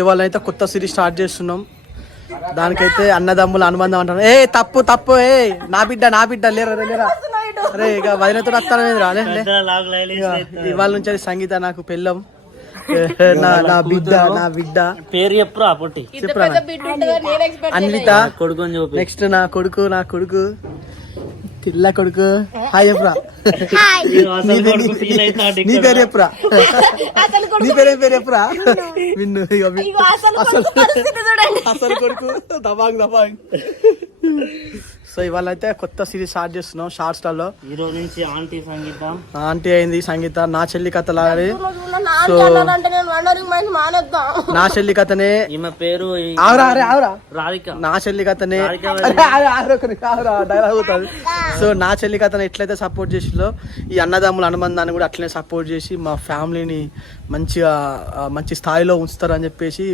ఇవాళ అయితే కొత్త సిరీస్ స్టార్ట్ చేస్తున్నాం. దానికైతే అన్నదమ్ముల అనుబంధం అంటాను. ఏ తప్పు తప్పు, ఏ నా బిడ్డ లేరా అరే ఇక వదినతో వస్తాను. ఇవాళ నుంచి అది సంగీత నాకు పెళ్ళం, నా బిడ్డ పేరు చెప్పురా పొట్టి చెప్పరా అన్విత కొడుకు. నెక్స్ట్ నా కొడుకు తిల్ల కొడుకు. హాయ్ చెప్పరా, నీ పేరు చెప్పురా, నీ పేరేం పేరు చెప్పురా. విన్ను అసలు కొడుకు దబాంగ్. సో ఇవాళ అయితే కొత్త సిరీస్ స్టార్ట్ చేస్తున్నాం షార్ట్ స్టార్ లో. ఈ రోజు నుంచి ఆంటీ అయింది సంగీత, నా చెల్లి కథ లాగానే. సో నా చెల్లి కథనే ఈమె పేరు రాధిక. నా చెల్లి కథనే డైలాగ్ అవుతుంది. సో నా చెల్లి కథను ఎట్లయితే సపోర్ట్ చేసిందో ఈ అన్నదమ్ముల అనుబంధాన్ని కూడా అట్లనే సపోర్ట్ చేసి మా ఫ్యామిలీని మంచి స్థాయిలో ఉంచుతారని చెప్పేసి